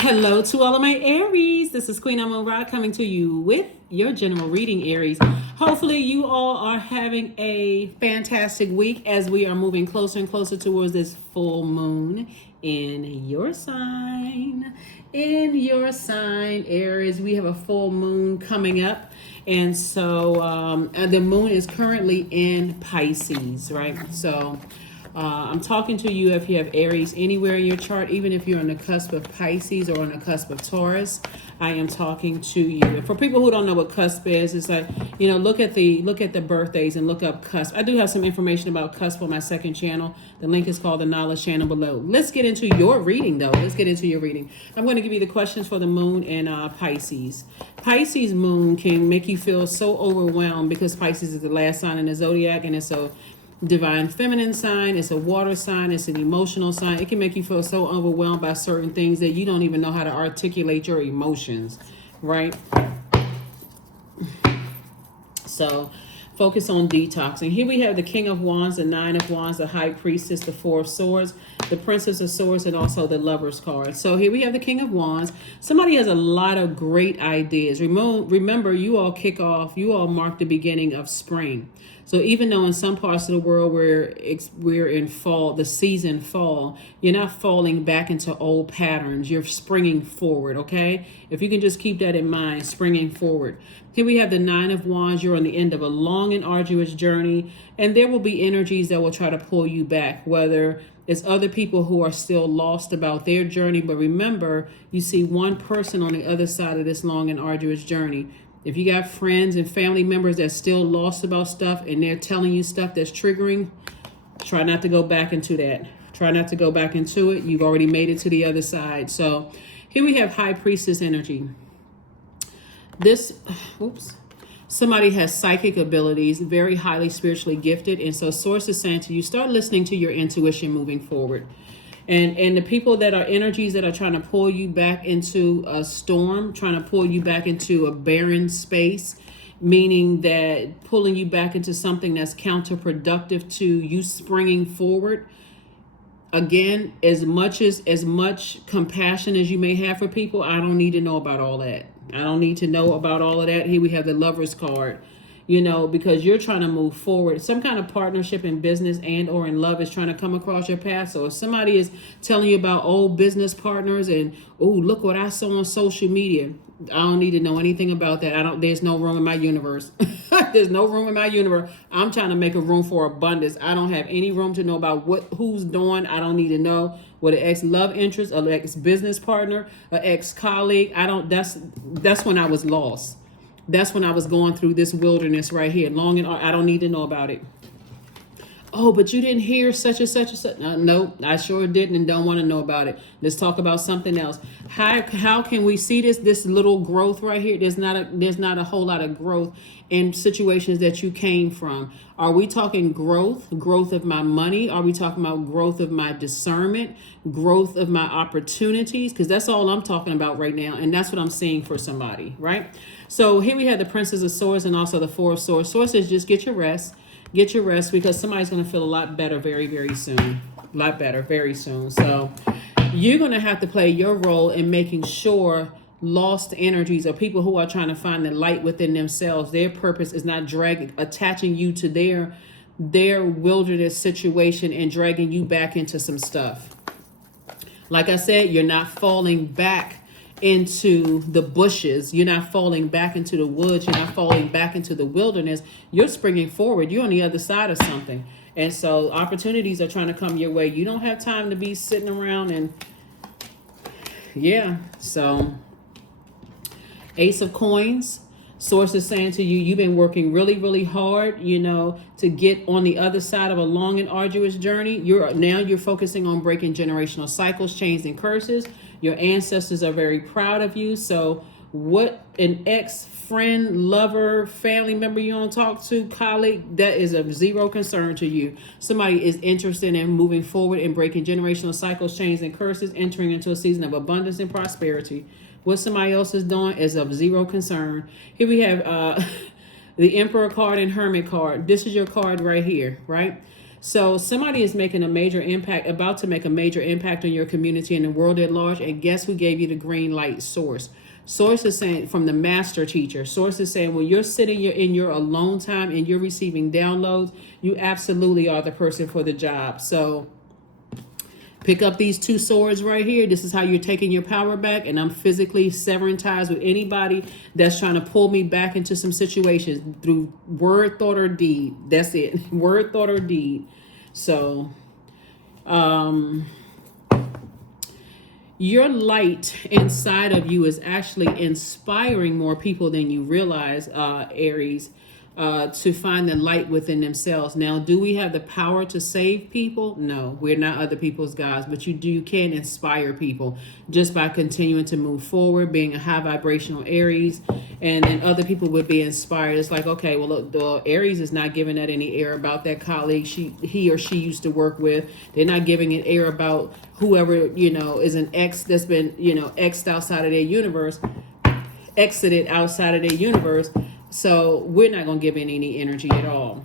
Hello to all of my Aries. This is Queen Amun Ra coming to you with your general reading, Aries. Hopefully you all are having a fantastic week as we are moving closer and closer towards this full moon in your sign. In your sign, Aries, we have a full moon coming up. And so the moon is currently in Pisces, right? So I'm talking to you if you have Aries anywhere in your chart, even if you're on the cusp of Pisces or on the cusp of Taurus. I am talking to you. For people who don't know what cusp is, it's like, look at the birthdays and look up cusp. I do have some information about cusp on my second channel. The link is called the Knowledge channel below. Let's get into your reading though. Let's get into your reading. I'm going to give you the questions for the moon in Pisces. Pisces moon can make you feel so overwhelmed because Pisces is the last sign in the Zodiac, and it's a divine feminine sign. It's a water sign. It's an emotional sign. It can make you feel so overwhelmed by certain things that you don't even know how to articulate your emotions, right? So focus on detoxing. Here we have the King of Wands, the Nine of Wands, the High Priestess, the Four of Swords, the Princess of Swords, and also the Lover's card. So here we have the King of Wands. Somebody has a lot of great ideas. Remember, you all mark the beginning of spring. So even though in some parts of the world we're in fall, the season fall, you're not falling back into old patterns. You're springing forward, okay? If you can just keep that in mind, springing forward. Here we have the Nine of Wands. You're on the end of a long and arduous journey, and there will be energies that will try to pull you back, whether it's other people who are still lost about their journey. But remember, you see one person on the other side of this long and arduous journey. If you got friends and family members that's still lost about stuff and they're telling you stuff that's triggering, try not to go back into that. Try not to go back into it. You've already made it to the other side. So here we have High Priestess energy. Somebody has psychic abilities, very highly spiritually gifted. And so Source is saying to you, start listening to your intuition moving forward. And the people that are energies that are trying to pull you back into a storm, trying to pull you back into a barren space, meaning that pulling you back into something that's counterproductive to you springing forward. Again, as much compassion as you may have for people, I don't need to know about all that. I don't need to know about all of that. Here we have the Lover's card. Because you're trying to move forward. Some kind of partnership in business and or in love is trying to come across your path. So if somebody is telling you about old business partners and, oh, look what I saw on social media, I don't need to know anything about that. There's no room in my universe. There's no room in my universe. I'm trying to make a room for abundance. I don't have any room to know about who's doing. I don't need to know what an ex-love interest, an ex-business partner, an ex-colleague. That's when I was lost. That's when I was going through this wilderness right here. I don't need to know about it. Oh, but you didn't hear such and such and such. No, I sure didn't and don't want to know about it. Let's talk about something else. How can we see this little growth right here? There's not a whole lot of growth in situations that you came from. Are we talking growth of my money? Are we talking about growth of my discernment, growth of my opportunities? Because that's all I'm talking about right now. And that's what I'm seeing for somebody, right? So here we have the Princess of Swords and also the Four of Swords. Swords says just get your rest. Get your rest because somebody's going to feel a lot better very, very soon. A lot better very soon. So you're going to have to play your role in making sure lost energies or people who are trying to find the light within themselves, their purpose is not attaching you to their wilderness situation and dragging you back into some stuff. Like I said, you're not falling back into the bushes. You're not falling back into the woods. You're not falling back into the wilderness. You're springing forward. You're on the other side of something. And so opportunities are trying to come your way. You don't have time to be sitting around and so Ace of Coins. Source is saying to you, you've been working really, really hard, to get on the other side of a long and arduous journey. You're focusing on breaking generational cycles, chains, and curses. Your ancestors are very proud of you. So what an ex-friend, lover, family member you don't talk to, colleague, that is of zero concern to you. Somebody is interested in moving forward and breaking generational cycles, chains, and curses, entering into a season of abundance and prosperity. What somebody else is doing is of zero concern. Here we have the Emperor card and Hermit card. This is your card right here, right? So somebody is making a major impact, about to make a major impact on your community and the world at large. And guess who gave you the green light? Source. Source is saying, from the master teacher, Source is saying, when you're sitting in your alone time and you're receiving downloads, you absolutely are the person for the job. So pick up these two swords right here. This is how you're taking your power back. And I'm physically severing ties with anybody that's trying to pull me back into some situations through word, thought, or deed. That's it. Word, thought, or deed. So, your light inside of you is actually inspiring more people than you realize, Aries, to find the light within themselves. Now, do we have the power to save people? No, we're not other people's gods, but you can inspire people just by continuing to move forward, being a high vibrational Aries, and then other people would be inspired. It's like, okay, well, look, the Aries is not giving that any air about that colleague he or she used to work with. They're not giving it air about whoever, is an ex that's been, exed outside of their universe, exited outside of their universe. So we're not going to give in any energy at all.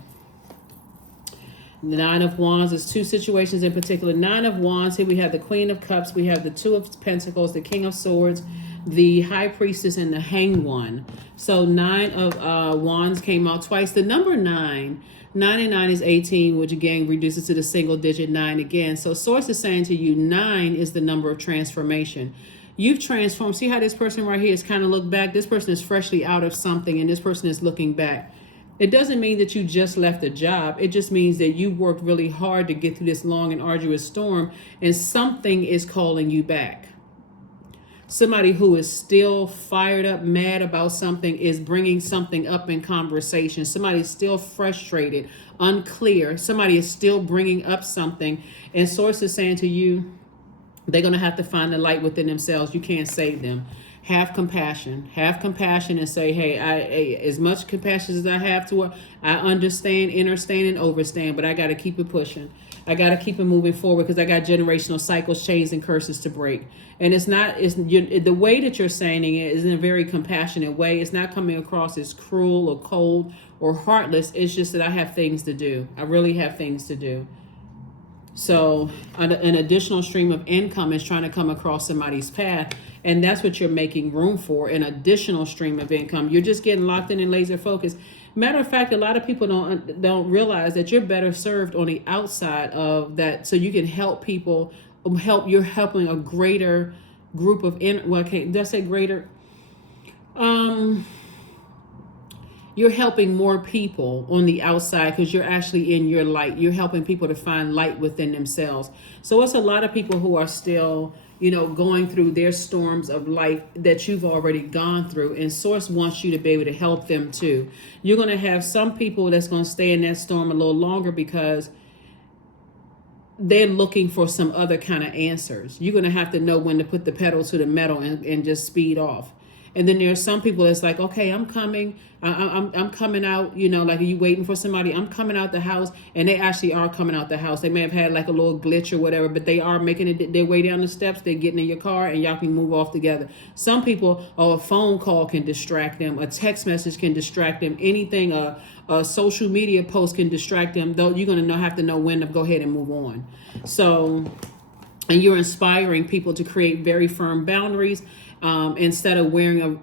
The Nine of Wands is two situations in particular. Nine of Wands, here we have the Queen of Cups, we have the Two of Pentacles, the King of Swords, the High Priestess, and the Hanged One. So Nine of Wands came out twice. The number 9 and 9 is 18, which again reduces to the single digit 9 again. So Source is saying to you, 9 is the number of transformation. You've transformed. See how this person right here is kind of look back? This person is freshly out of something, and this person is looking back. It doesn't mean that you just left a job. It just means that you worked really hard to get through this long and arduous storm, and something is calling you back. Somebody who is still fired up, mad about something, is bringing something up in conversation. Somebody's still frustrated, unclear. Somebody is still bringing up something, and Source is saying to you, they're going to have to find the light within themselves. You can't save them. Have compassion. Have compassion and say, hey, as much compassion as I have to her, I understand, understand, and overstand, but I got to keep it pushing. I got to keep it moving forward because I got generational cycles, chains, and curses to break. And the way that you're saying it is in a very compassionate way. It's not coming across as cruel or cold or heartless. It's just that I have things to do. I really have things to do. So an additional stream of income is trying to come across somebody's path, and that's what you're making room for, an additional stream of income. You're just getting locked in and laser focused. Matter of fact, a lot of people don't realize that you're better served on the outside of that, so you can help people. You're helping a greater group of did I say greater? You're helping more people on the outside because you're actually in your light. You're helping people to find light within themselves. So it's a lot of people who are still, going through their storms of life that you've already gone through. And Source wants you to be able to help them too. You're going to have some people that's going to stay in that storm a little longer because they're looking for some other kind of answers. You're going to have to know when to put the pedal to the metal and just speed off. And then there's some people that's like, okay, I'm coming. I'm coming out, like, are you waiting for somebody? I'm coming out the house. And they actually are coming out the house. They may have had like a little glitch or whatever, but they are making it their way down the steps. They're getting in your car and y'all can move off together. Some people, a phone call can distract them. A text message can distract them. Anything, a social media post can distract them. Though you're going to have to know when to go ahead and move on. So, and you're inspiring people to create very firm boundaries. Instead of wearing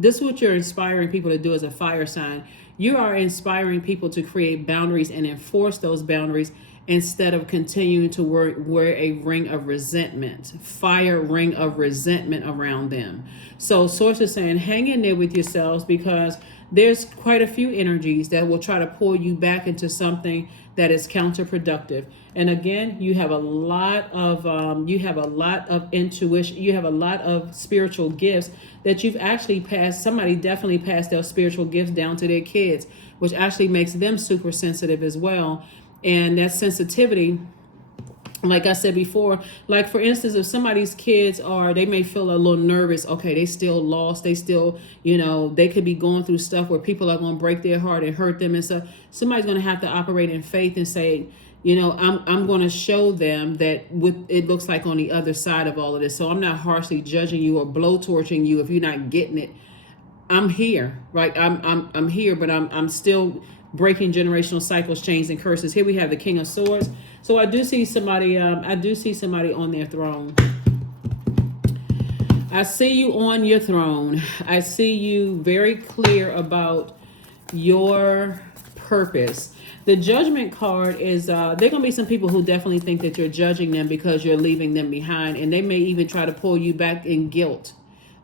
this is what you're inspiring people to do as a fire sign. You are inspiring people to create boundaries and enforce those boundaries instead of continuing to wear a ring of resentment, fire ring of resentment around them. So Source is saying, hang in there with yourselves because there's quite a few energies that will try to pull you back into something that is counterproductive. And again, you have a lot of intuition. You have a lot of spiritual gifts that you've actually passed. Somebody definitely passed their spiritual gifts down to their kids, which actually makes them super sensitive as well. And that sensitivity, like I said before, like for instance, if somebody's kids they may feel a little nervous. Okay, they still lost. They still, they could be going through stuff where people are going to break their heart and hurt them and stuff. Somebody's going to have to operate in faith and say, I'm going to show them that what it looks like on the other side of all of this. So I'm not harshly judging you or blowtorching you if you're not getting it. I'm here, right? I'm here, but I'm still breaking generational cycles, chains, and curses. Here we have the King of Swords. So I do see somebody on their throne. I see you on your throne. I see you very clear about your purpose. The Judgment card is, there are going to be some people who definitely think that you're judging them because you're leaving them behind. And they may even try to pull you back in guilt.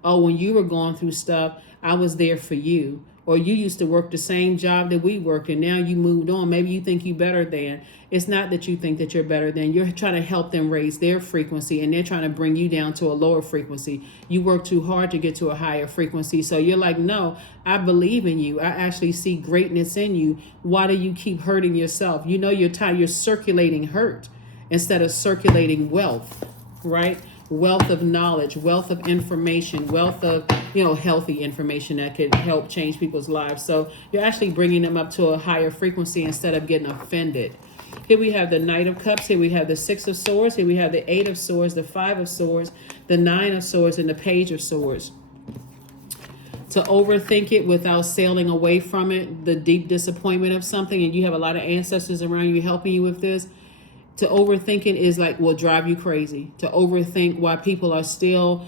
Oh, when you were going through stuff, I was there for you. Or you used to work the same job that we worked and now you moved on. Maybe you think you better than. It's not that you think that you're better than. You're trying to help them raise their frequency and they're trying to bring you down to a lower frequency. You work too hard to get to a higher frequency. So you're like, no, I believe in you. I actually see greatness in you. Why do you keep hurting yourself? You know, you're circulating hurt instead of circulating wealth, right? Wealth of knowledge, wealth of information, wealth of, healthy information that could help change people's lives. So you're actually bringing them up to a higher frequency instead of getting offended. Here we have the Knight of Cups. Here we have the Six of Swords. Here we have the Eight of Swords, the Five of Swords, the Nine of Swords, and the Page of Swords. To overthink it without sailing away from it, the deep disappointment of something, and you have a lot of ancestors around you helping you with this. To overthink it is like will drive you crazy. To overthink why people are still,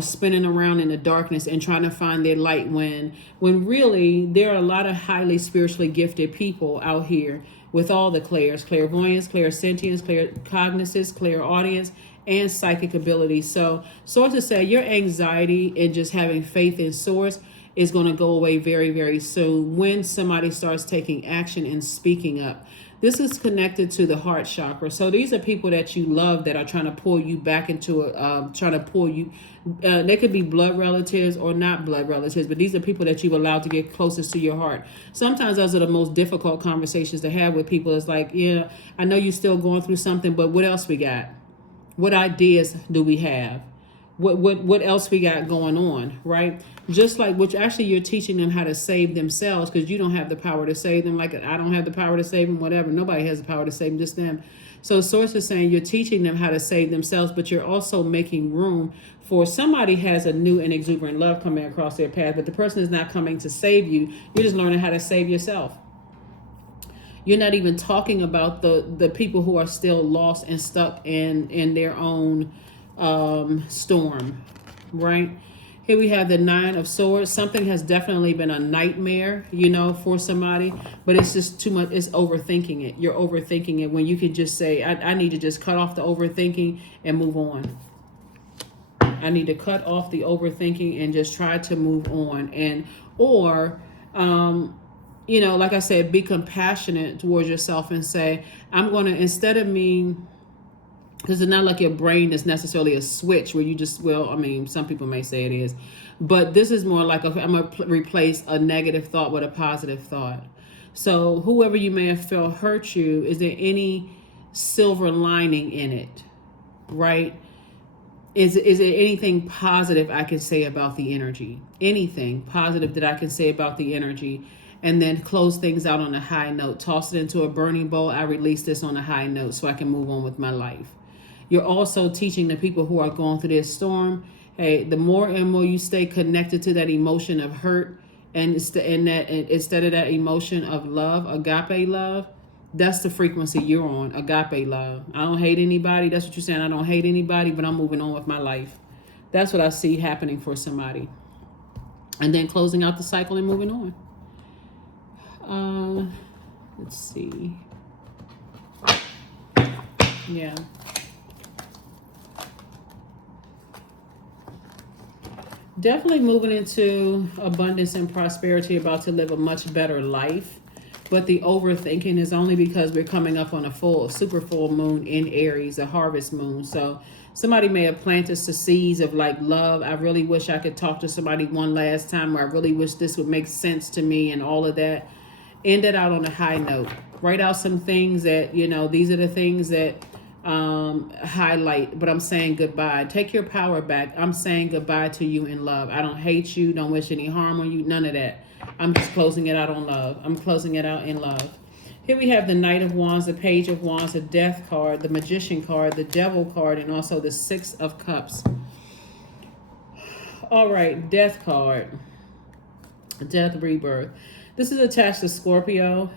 spinning around in the darkness and trying to find their light when really there are a lot of highly spiritually gifted people out here with all the clairs, clairvoyance, clairsentience, claircognizance, clairaudience, and psychic abilities. So sources say your anxiety and just having faith in source is going to go away very, very soon when somebody starts taking action and speaking up. This is connected to the heart chakra. So these are people that you love that are trying to pull you back into they could be blood relatives or not blood relatives, but these are people that you've allowed to get closest to your heart. Sometimes those are the most difficult conversations to have with people. It's like, yeah, I know you're still going through something, but what else we got? What ideas do we have? What else we got going on, right? Just like, which actually you're teaching them how to save themselves because you don't have the power to save them. Like I don't have the power to save them, whatever. Nobody has the power to save them, just them. So Source is saying you're teaching them how to save themselves, but you're also making room for somebody has a new and exuberant love coming across their path, but the person is not coming to save you. You're just learning how to save yourself. You're not even talking about the people who are still lost and stuck in their own storm, right? Here we have the Nine of Swords. Something has definitely been a nightmare, for somebody, but it's just too much. It's overthinking it. You're overthinking it when you can just say, I need to just cut off the overthinking and move on. I need to cut off the overthinking and just try to move on. Like I said, be compassionate towards yourself and say, I'm going to, instead of me, because it's not like your brain is necessarily a switch where you just, some people may say it is, but this is more like I'm going to replace a negative thought with a positive thought. So whoever you may have felt hurt you, is there any silver lining in it, right? Is there anything positive I can say about the energy? Anything positive that I can say about the energy? And then close things out on a high note. Toss it into a burning bowl. I release this on a high note so I can move on with my life. You're also teaching the people who are going through this storm, hey, the more and more you stay connected to that emotion of hurt and instead of that emotion of love, agape love, that's the frequency you're on, agape love. I don't hate anybody. That's what you're saying. I don't hate anybody, but I'm moving on with my life. That's what I see happening for somebody. And then closing out the cycle and moving on. Let's see. Yeah. Definitely moving into abundance and prosperity, about to live a much better life. But the overthinking is only because we're coming up on a super full moon in Aries, a harvest moon. So somebody may have planted some seeds of like love. I really wish I could talk to somebody one last time, or I really wish this would make sense to me and all of that. End it out on a high note. Write out some things that, these are the things that highlight, but I'm saying goodbye. Take your power back. I'm saying goodbye to you in love. I don't hate you. Don't wish any harm on you. None of that. I'm just closing it out on love. I'm closing it out in love. Here we have the Knight of Wands, the Page of Wands, the Death card, the Magician card, the Devil card, and also the Six of Cups. All right, Death card. Death, rebirth. This is attached to Scorpio.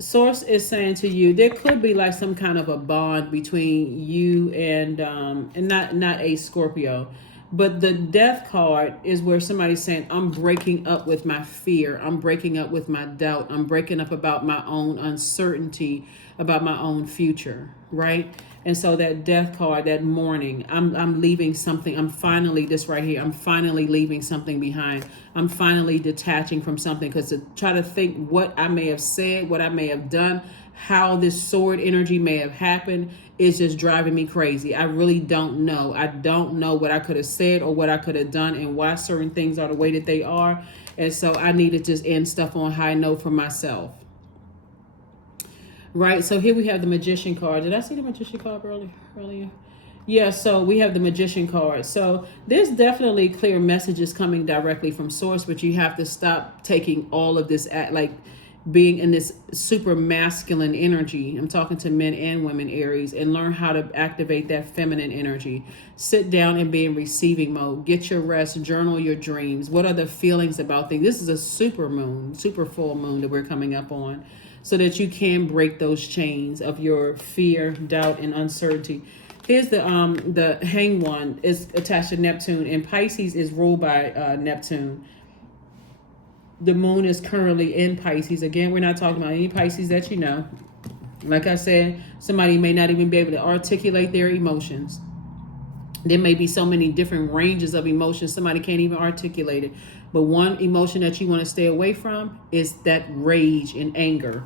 Source is saying to you, there could be like some kind of a bond between you and not a Scorpio. But the death card is where somebody's saying, I'm breaking up with my fear. I'm breaking up with my doubt. I'm breaking up about my own uncertainty, about my own future, right? And so that death card, that mourning, I'm leaving something. I'm finally, this right here, I'm finally leaving something behind. I'm finally detaching from something, because to try to think what I may have said, what I may have done, how this sword energy may have happened is just driving me crazy. I really don't know. I don't know what I could have said or what I could have done and why certain things are the way that they are. And so I need to just end stuff on high note for myself. Right, so here we have the Magician card. Did I see the Magician card earlier? Yeah, so we have the Magician card. So there's definitely clear messages coming directly from Source, but you have to stop taking all of this like being in this super masculine energy. I'm talking to men and women, Aries, and learn how to activate that feminine energy. Sit down and be in receiving mode. Get your rest. Journal your dreams. What are the feelings about things? This is a super full moon that we're coming up on, so that you can break those chains of your fear, doubt, and uncertainty. Here's the Hanged One is attached to Neptune, and Pisces is ruled by Neptune. The moon is currently in Pisces. Again, we're not talking about any Pisces that you know. Like I said, somebody may not even be able to articulate their emotions. There may be so many different ranges of emotions, somebody can't even articulate it. But one emotion that you want to stay away from is that rage and anger.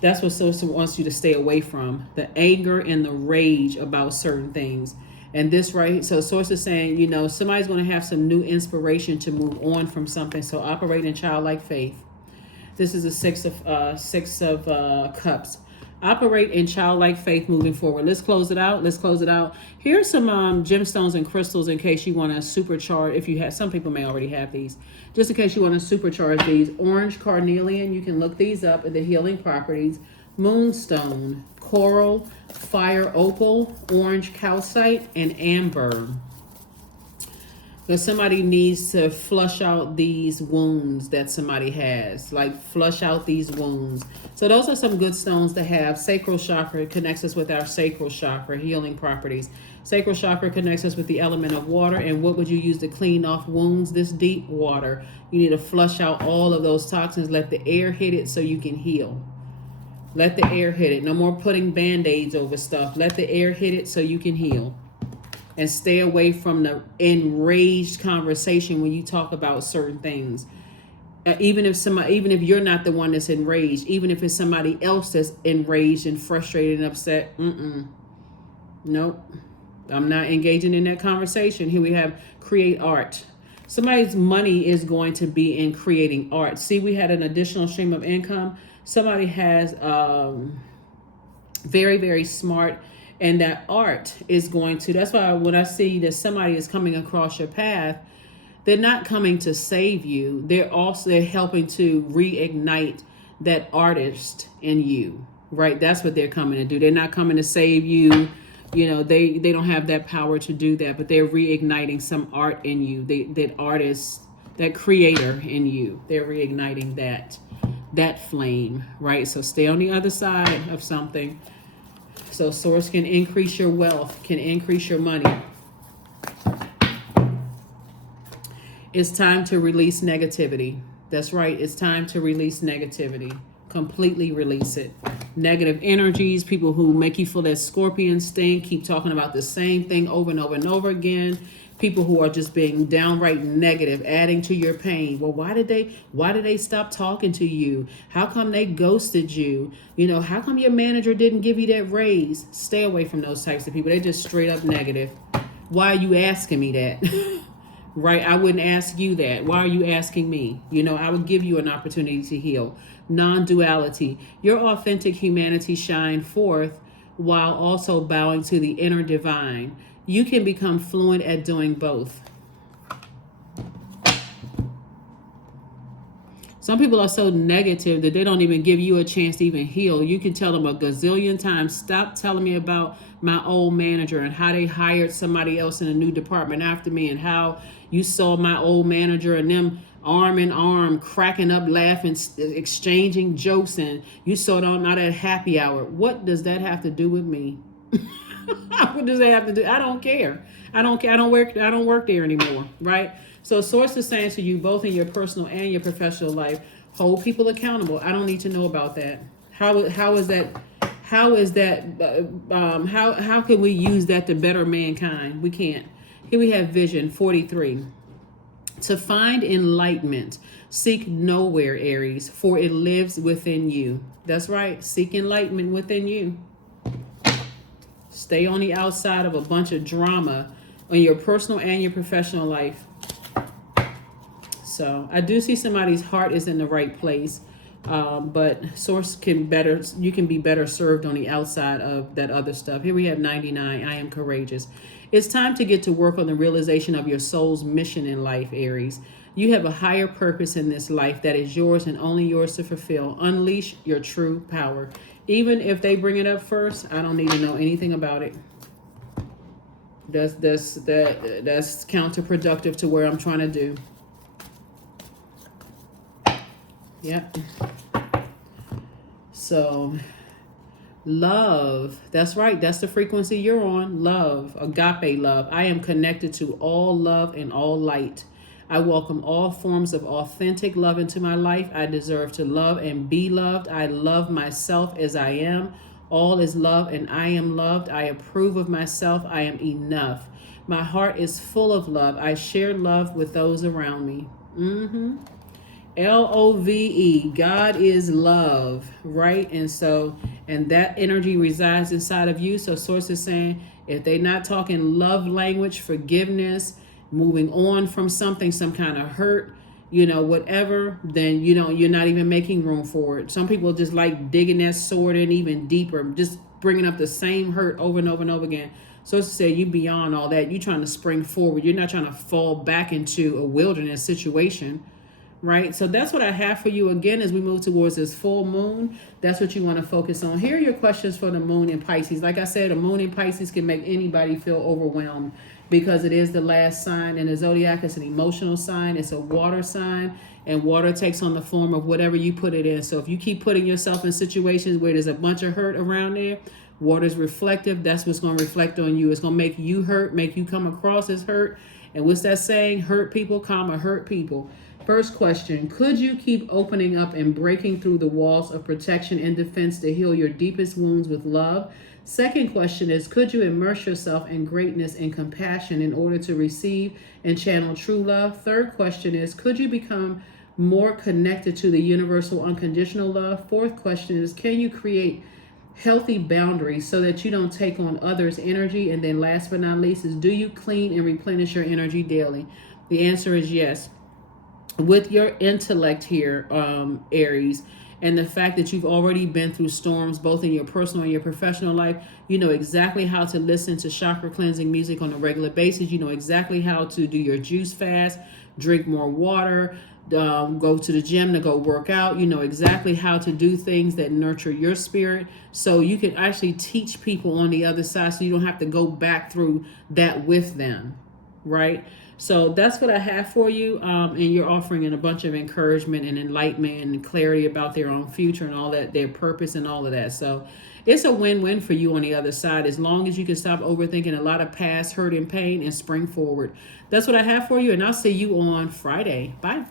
That's what Source wants you to stay away from. The anger and the rage about certain things. And this right, so Source is saying, somebody's going to have some new inspiration to move on from something. So operate in childlike faith. This is a six of cups. Operate in childlike faith moving forward. Let's close it out. Here's some gemstones and crystals in case you want to supercharge. If you have, some people may already have these. Just in case you want to supercharge these. Orange carnelian, you can look these up at the healing properties. Moonstone, coral, fire opal, orange calcite, and amber. Because somebody needs to flush out these wounds that somebody has. Like flush out these wounds. So those are some good stones to have. Sacral chakra connects us with our sacral chakra, healing properties. Sacral chakra connects us with the element of water. And what would you use to clean off wounds this deep? Water. You need to flush out all of those toxins. Let the air hit it so you can heal. Let the air hit it. No more putting band-aids over stuff. Let the air hit it so you can heal. And stay away from the enraged conversation when you talk about certain things. Even if you're not the one that's enraged, even if it's somebody else that's enraged and frustrated and upset, nope, I'm not engaging in that conversation. Here we have create art. Somebody's money is going to be in creating art. See, we had an additional stream of income. Somebody has very, very smart. And that art is going to, that's why when I see that somebody is coming across your path, they're not coming to save you. They're helping to reignite that artist in you, right? That's what they're coming to do. They're not coming to save you. They don't have that power to do that, but they're reigniting some art in you. That artist, that creator in you, they're reigniting that flame, right? So stay on the other side of something. So Source can increase your wealth, can increase your money. It's time to release negativity. That's right. It's time to release negativity. Completely release it. Negative energies, people who make you feel that scorpion sting, keep talking about the same thing over and over and over again. People who are just being downright negative, adding to your pain. Well, why did they stop talking to you? How come they ghosted you? How come your manager didn't give you that raise? Stay away from those types of people. They're just straight up negative. Why are you asking me that? Right? I wouldn't ask you that. Why are you asking me? I would give you an opportunity to heal. Non-duality. Your authentic humanity shine forth while also bowing to the inner divine. You can become fluent at doing both. Some people are so negative that they don't even give you a chance to even heal. You can tell them a gazillion times, stop telling me about my old manager and how they hired somebody else in a new department after me, and how you saw my old manager and them arm in arm, cracking up, laughing, exchanging jokes, and you saw them out at happy hour. What does that have to do with me? What does that have to do? I don't care. I don't care. I don't work there anymore, right? So source is saying to you, both in your personal and your professional life, hold people accountable. I don't need to know about that. How is that? How is that? How can we use that to better mankind? We can't. Here we have vision 43. To find enlightenment, seek nowhere, Aries, for it lives within you. That's right. Seek enlightenment within you. Stay on the outside of a bunch of drama in your personal and your professional life. So I do see somebody's heart is in the right place, but source you can be better served on the outside of that other stuff. Here we have 99. I am courageous. It's time to get to work on the realization of your soul's mission in life, Aries. You have a higher purpose in this life that is yours and only yours to fulfill. Unleash your true power. Even if they bring it up first, I don't need to know anything about it. That's counterproductive to where I'm trying to do. Yep. So love, that's right, that's the frequency you're on. Love, agape love. I am connected to all love and all light. I welcome all forms of authentic love into my life. I deserve to love and be loved. I love myself as I am. All is love and I am loved. I approve of myself. I am enough. My heart is full of love. I share love with those around me. LOVE, God is love, right? And that energy resides inside of you. So source is saying, if they're not talking love language, forgiveness, moving on from something, some kind of hurt, whatever, then you're not even making room for it. Some people just like digging that sword in even deeper, just bringing up the same hurt over and over and over again. So to say, you beyond all that, you're trying to spring forward. You're not trying to fall back into a wilderness situation. Right? So that's what I have for you again as we move towards this full moon. That's what you want to focus on. Here are your questions for the moon in Pisces. Like I said, a moon in Pisces can make anybody feel overwhelmed because it is the last sign in the zodiac. It's an emotional sign. It's a water sign, and water takes on the form of whatever you put it in. So if you keep putting yourself in situations where there's a bunch of hurt around there, water's reflective. That's what's going to reflect on you. It's going to make you hurt, make you come across as hurt. And what's that saying? Hurt people, hurt people. First question, could you keep opening up and breaking through the walls of protection and defense to heal your deepest wounds with love? Second question is, could you immerse yourself in greatness and compassion in order to receive and channel true love? Third question is, could you become more connected to the universal unconditional love? Fourth question is, can you create healthy boundaries so that you don't take on others' energy? And then last but not least is, do you clean and replenish your energy daily? The answer is yes. With your intellect here, Aries, and the fact that you've already been through storms, both in your personal and your professional life, you know exactly how to listen to chakra cleansing music on a regular basis. You know exactly how to do your juice fast, drink more water, go to the gym to go work out. You know exactly how to do things that nurture your spirit, so you can actually teach people on the other side, so you don't have to go back through that with them, right? So that's what I have for you, and you're offering in a bunch of encouragement and enlightenment and clarity about their own future and all that, their purpose and all of that. So it's a win-win for you on the other side, as long as you can stop overthinking a lot of past hurt and pain and spring forward. That's what I have for you, and I'll see you on Friday. Bye.